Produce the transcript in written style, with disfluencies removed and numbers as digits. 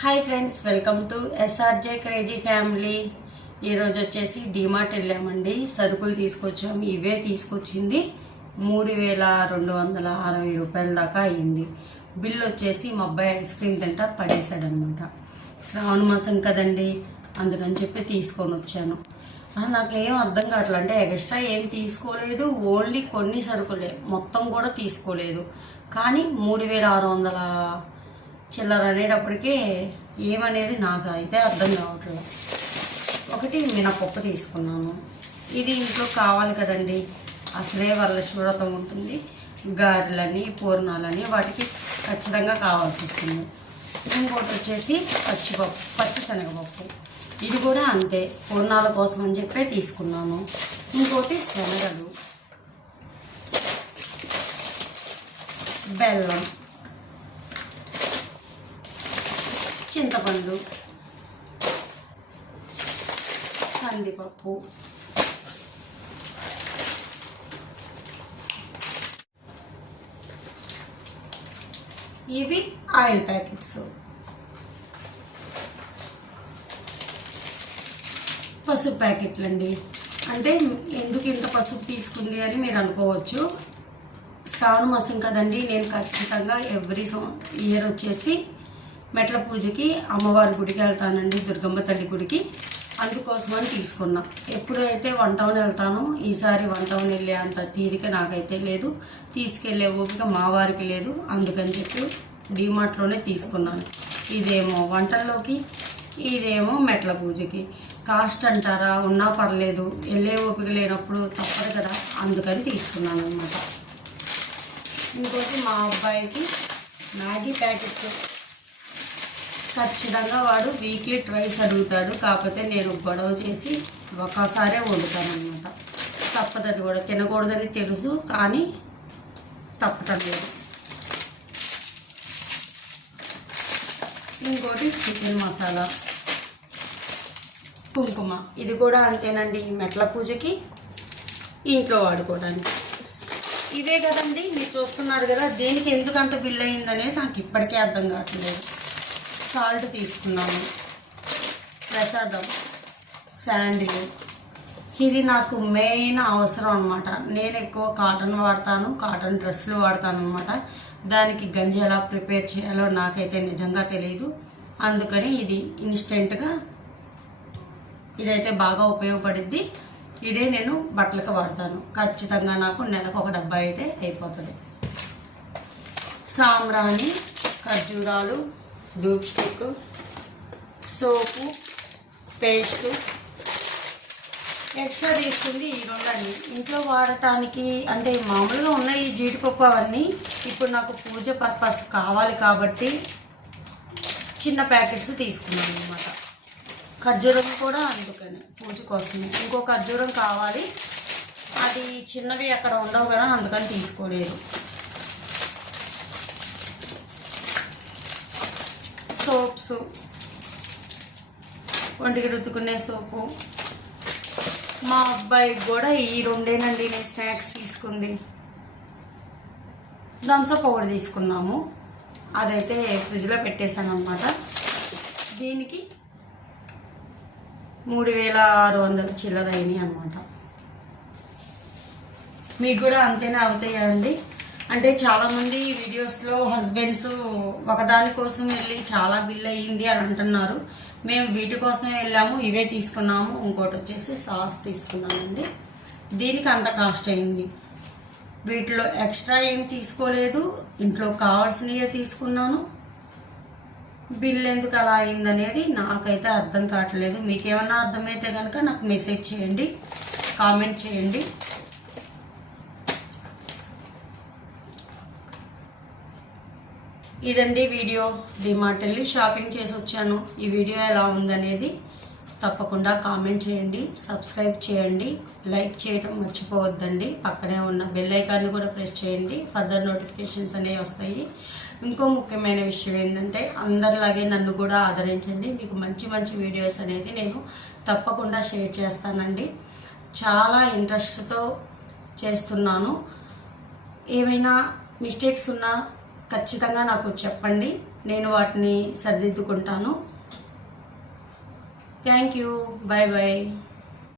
Hi friends, welcome to SRJ crazy family. ఈరోజు వచ్చేసి డిమార్ట్ వెళ్ళామండి. సరుకులు తీసుకొచ్చాము. ఇవే తీసుకొచ్చింది 3260 రూపాయల దాకా అయింది. బిల్ వచ్చేసి మా అబ్బాయి ఐస్ క్రీమ్ తింటా పడేశాడనమాట. శ్రావణ మాసం కదండి, అందుకని చెప్పి తీసుకొని వచ్చాను. నాకేం అర్థం కావట్లేదు. అంటే ఎక్స్ట్రా ఏం తీసుకోలేదు, ఓన్లీ కొన్ని సరుకులే, మొత్తం కూడా తీసుకోలేదు. కానీ 3600 చిల్లర అనేటప్పటికీ ఏమనేది నాకు అయితే అర్థం కావట్లేదు. ఒకటి మినపప్పు తీసుకున్నాను. ఇది ఇంట్లో కావాలి కదండి, అసలే వరలక్ష్మి వ్రతం ఉంటుంది, గారెలని పూర్ణాలని వాటికి ఖచ్చితంగా కావాల్సి వస్తుంది. ఇంకోటి వచ్చేసి పచ్చిశనగపప్పు, ఇది కూడా అంతే, పూర్ణాల కోసం అని చెప్పే తీసుకున్నాను. ఇంకోటి శనగలు, బెల్లం, చింతపండు, కందిపప్పు, ఇవి ఆయిల్ ప్యాకెట్స్, పసుపు ప్యాకెట్లు అండి. అంటే ఎందుకు ఇంత పసుపు తీసుకుంది అని మీరు అనుకోవచ్చు. శ్రావణ మాసం కదండి, నేను ఖచ్చితంగా ఎవ్రీ ఇయర్ వచ్చేసి మెట్ల పూజకి అమ్మవారి గుడికి వెళ్తానండి, దుర్గమ్మ తల్లి గుడికి. అందుకోసమని తీసుకున్నా. ఎప్పుడైతే 1 టౌన్ వెళ్తానో, ఈసారి 1 టౌన్ వెళ్ళే అంత తీరిక నాకైతే లేదు, తీసుకెళ్లే ఓపిక మా వారికి లేదు. అందుకని చెప్పి డిమార్ట్లోనే తీసుకున్నాను. ఇదేమో వంటల్లోకి, ఇదేమో మెట్ల పూజకి. కాస్ట్ అంటారా, ఉన్నా పర్లేదు, వెళ్ళే ఓపిక లేనప్పుడు తప్పదు కదా, అందుకని తీసుకున్నాను అనమాట. ఇంకోటి మా అబ్బాయికి మ్యాగీ ప్యాకెట్స్ ఖచ్చితంగా వాడు వీక్లీ 2 అడుగుతాడు. కాకపోతే నేను గొడవ చేసి ఒకసారే వండుతాను అనమాట. తప్పదు, అది కూడా తినకూడదని తెలుసు, కానీ తప్పటం లేదు. ఇంకోటి చికెన్ మసాలా, కుంకుమ, ఇది కూడా అంతేనండి, మెట్ల పూజకి, ఇంట్లో వాడుకోవడానికి. ఇవే కదండి మీరు చూస్తున్నారు కదా. దేనికి ఎందుకు అంత బిల్ అయిందనేది నాకు ఇప్పటికే అర్థం కావట్లేదు. సాల్ట్ తీసుకున్నాను, ప్రసాదం, శాండిల్, ఇది నాకు మెయిన్ అవసరం అనమాట. నేను ఎక్కువ కాటన్ వాడతాను, కాటన్ డ్రెస్సులు వాడతాను అనమాట. దానికి గంజి ఎలా ప్రిపేర్ చేయాలో నాకైతే నిజంగా తెలియదు. అందుకని ఇది ఇన్స్టెంట్గా ఇదైతే బాగా ఉపయోగపడుద్ది. ఇదే నేను బట్టలకు వాడతాను. ఖచ్చితంగా నాకు నెలకు 1 డబ్బా అయితే అయిపోతుంది. సాంబ్రాణి, ఖర్జూరాలు, ధూప్ స్టిక్, సోపు, పేస్టు, ఎక్స్ట్రా తీసుకుంది ఈ 2 అండి. ఇంట్లో వాడటానికి అంటే మామూలుగా ఉన్న ఈ జీడిపప్పు అవన్నీ ఇప్పుడు నాకు పూజ పర్పస్ కావాలి కాబట్టి చిన్న ప్యాకెట్స్ తీసుకున్నాను అనమాట. ఖర్జూరం కూడా అందుకని పూజ కోసమే. ఇంకో ఖర్జూరం కావాలి, అది చిన్నవి అక్కడ ఉండవు కదా, అందుకని తీసుకోలేదు. సోప్స్, ఒంటికి రుద్దుకునే సోపు. మా అబ్బాయికి కూడా ఈ 2 నేను స్నాక్స్ తీసుకుంది. థమ్సప్ ఒకటి తీసుకున్నాము, అదైతే ఫ్రిడ్జ్లో పెట్టేశాను అనమాట. దీనికి 3600 చిల్లర అయినాయి అనమాట. మీకు కూడా అంతేనే అవుతాయి కదండి. అంటే చాలామంది వీడియోస్లో హస్బెండ్స్ ఒకదాని కోసం వెళ్ళి చాలా బిల్ అయ్యింది అని అంటున్నారు. మేము వీటి కోసం వెళ్ళాము, ఇవే తీసుకున్నాము. ఇంకోటి వచ్చేసి సాస్ తీసుకున్నామండి. దీనికి అంత కాస్ట్ అయింది. వీటిలో ఎక్స్ట్రా ఏం తీసుకోలేదు, ఇంట్లో కావాల్సినవే తీసుకున్నాను. బిల్ ఎందుకు అలా అయిందనేది నాకైతే అర్థం కావట్లేదు. మీకేమన్నా అర్థమైతే కనుక నాకు మెసేజ్ చేయండి, కామెంట్ చేయండి. ఇదండి వీడియో. డిమార్ట్ వెళ్ళి షాపింగ్ చేసి వచ్చాను. ఈ వీడియో ఎలా ఉందనేది తప్పకుండా కామెంట్ చేయండి, సబ్స్క్రైబ్ చేయండి, లైక్ చేయడం మర్చిపోవద్దండి. పక్కనే ఉన్న బెల్ ఐకాన్ని కూడా ప్రెస్ చేయండి, ఫర్దర్ నోటిఫికేషన్స్ అనేవి వస్తాయి. ఇంకో ముఖ్యమైన విషయం ఏంటంటే, అందరిలాగే నన్ను కూడా ఆదరించండి. మీకు మంచి మంచి వీడియోస్ అనేది నేను తప్పకుండా షేర్ చేస్తానండి. చాలా ఇంట్రెస్ట్తో చేస్తున్నాను. ఏమైనా మిస్టేక్స్ ఉన్నా ఖచ్చితంగా నాకు చెప్పండి, నేను వాటిని సరిదిద్దుకుంటాను. Thank you. Bye bye.